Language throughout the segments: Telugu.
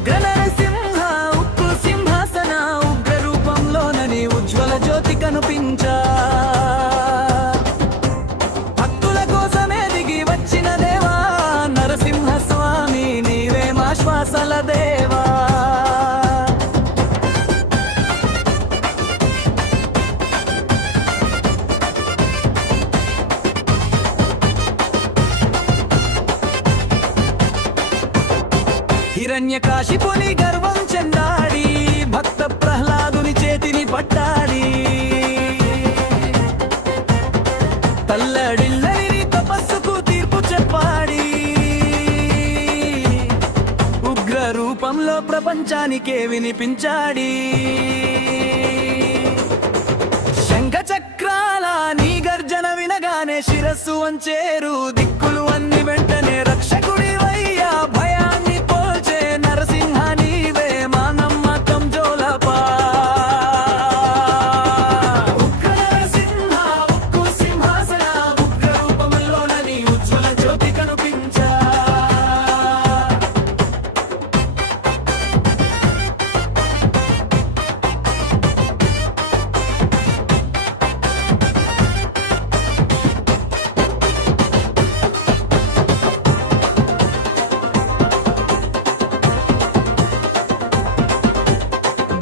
ఉగ్ర నరసింహ ఉక్కు సింహాసన ఉగ్ర రూపంలోనని ఉజ్వల జ్యోతి కనిపించా. భక్తుల కోసమే దిగి వచ్చిన దేవా నరసింహ స్వామి నీవే మా శ్వాసల దేవా. హిరణ్యకాశిపుని గర్వం చెందాడి భక్త ప్రహ్లాదుని చేతిని పట్టాడి. తల్లడిల్లని తపస్సుకు తీర్పు చెప్పాడి. ఉగ్ర రూపంలో ప్రపంచానికే వినిపించాడి. శంఖ చక్రాల నీ గర్జన వినగానే శిరస్సు వంచేరు దిక్కులు అన్ని వెంటనే రక్షకుడి వయ్యా భయాన్ని పోల్చే నరసింహ నీవే మా నమ్మకం జోలపా. ఉగ్ర నరసింహ ఉక్కు సింహాసన ఉగ్ర రూపంలోనని ఉజ్వల జ్యోతి కనిపించా.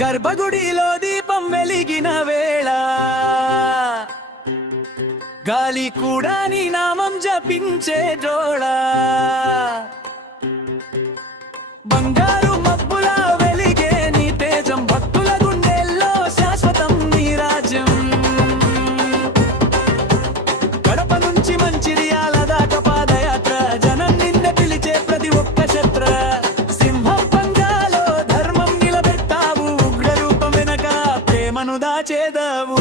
గర్భగుడిలో దీపం వెలిగిన వేళ గాలి కూడా నీ నామం జపించే జోళ. బంగారు మబ్బులా వెలిగే నీ తేజం భక్తుల గుండెల్లో శాశ్వతం నీ రాజ్యం. కడప నుంచి మంచిర్యాల దాకా పాదయాత్ర జనం నిన్న పిలిచే ప్రతి ఒక్క క్షత్ర. సింహం పంజాలో ధర్మం నిలబెట్టావు ఉగ్ర రూపం వెనక ప్రేమను దాచేదావు.